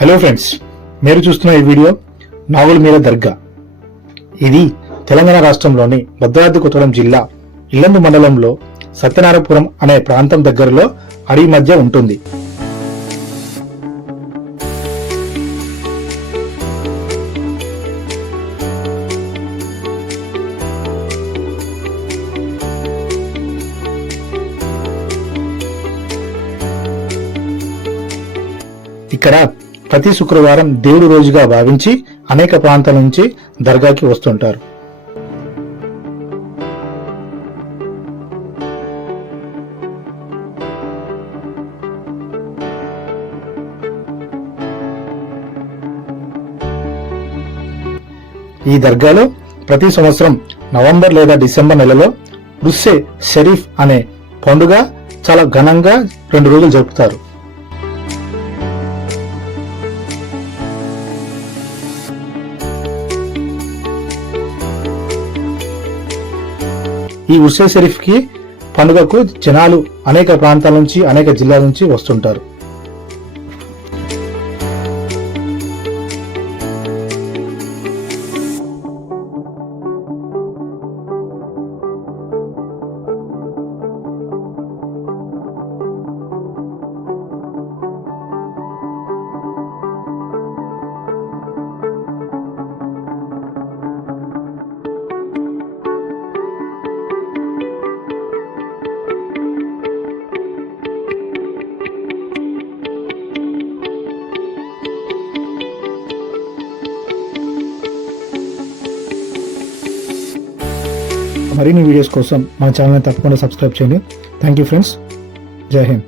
Hello friends, మీరు చూస్తున్న ఈ వీడియో నాగులమీర దర్గా. ఇది తెలంగాణ రాష్ట్రంలోని భద్రాద్రి కొత్తగూడెం జిల్లా ఇల్లందు మండలంలో సత్యనారాయణపురం అనే ప్రాంతం దగ్గరలో అడవి మధ్య ఉంటుంది. ఇక్కడ ప్రతి శుక్రవారం దేవుడి రోజుగా భావించి అనేక ప్రాంతాల నుంచి దర్గాకి వస్తుంటారు. ఈ దర్గాలో ప్రతి సంవత్సరం నవంబర్ లేదా డిసెంబర్ నెలలో రుస్సే షరీఫ్ అనే పండుగ చాలా ఘనంగా 2 రోజులు జరుపుతారు. ఈ ఉర్సే షరీఫ్ కి పండుగకు జనాలు అనేక ప్రాంతాల నుంచి అనేక జిల్లాల నుంచి వస్తుంటారు. మరిన్ని వీడియోస్ కోసం మన ఛానల్ని తప్పకుండా సబ్స్క్రైబ్ చేయండి. Thank you friends. జై హింద్.